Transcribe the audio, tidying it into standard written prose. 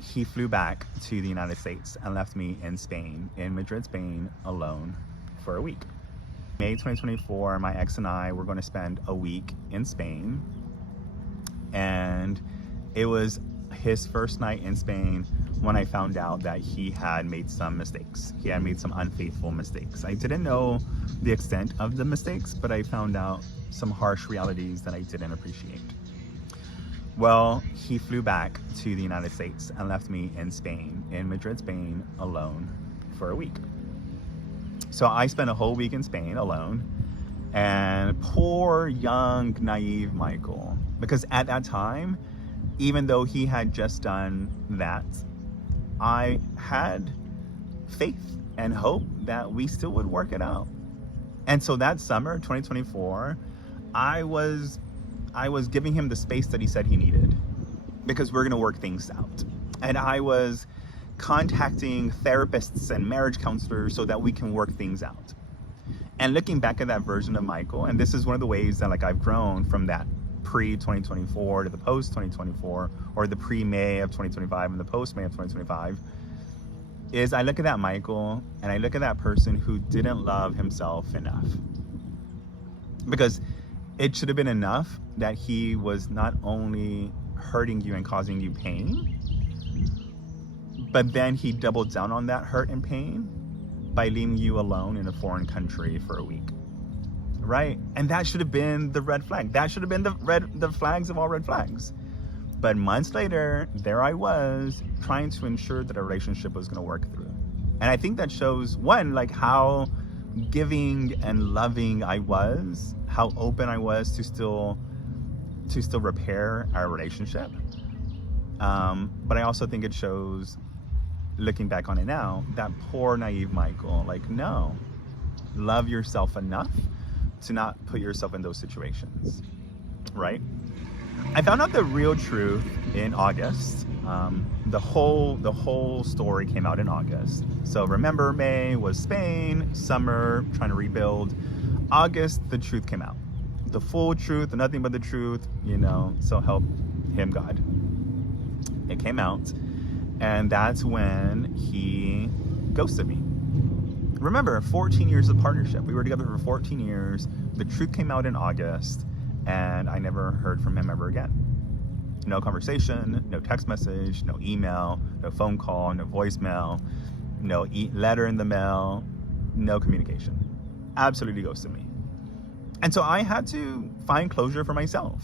he flew back to the United States and left me in Spain, in Madrid, Spain, alone for a week. May 2024, my ex and I were going to spend a week in Spain, and it was his first night in Spain when I found out that he had made some mistakes. He had made some unfaithful mistakes. I didn't know the extent of the mistakes, but I found out some harsh realities that I didn't appreciate. Well, he flew back to the United States and left me in Spain, in Madrid, Spain, alone for a week. So I spent a whole week in Spain alone, and poor, young, naive Michael, because at that time, even though he had just done that, I had faith and hope that we still would work it out. And so that summer, 2024, I was giving him the space that he said he needed, because we're going to work things out. And I was contacting therapists and marriage counselors so that we can work things out. And looking back at that version of Michael, and this is one of the ways that I've grown from that pre-2024 to the post-2024, or the pre-May of 2025 and the post-May of 2025, is I look at that Michael and I look at that person who didn't love himself enough. Because it should have been enough that he was not only hurting you and causing you pain, but then he doubled down on that hurt and pain by leaving you alone in a foreign country for a week. Right? And that should have been the red flag. That should have been the flags of all red flags. But months later, there I was trying to ensure that a relationship was going to work through. And I think that shows, one, like how giving and loving I was, how open I was to still repair our relationship. But I also think it shows, looking back on it now, that poor naive Michael, like, no, love yourself enough to not put yourself in those situations, right? I found out the real truth in August. The whole story came out in August. So remember, May was Spain, summer, trying to rebuild. August, the truth came out. The full truth, nothing but the truth, so help him God. It came out, and that's when he ghosted me. Remember, 14 years of partnership. We were together for 14 years. The truth came out in August, and I never heard from him ever again. No conversation, no text message, no email, no phone call, no voicemail, no letter in the mail, no communication. Absolutely ghosted me. And so I had to find closure for myself.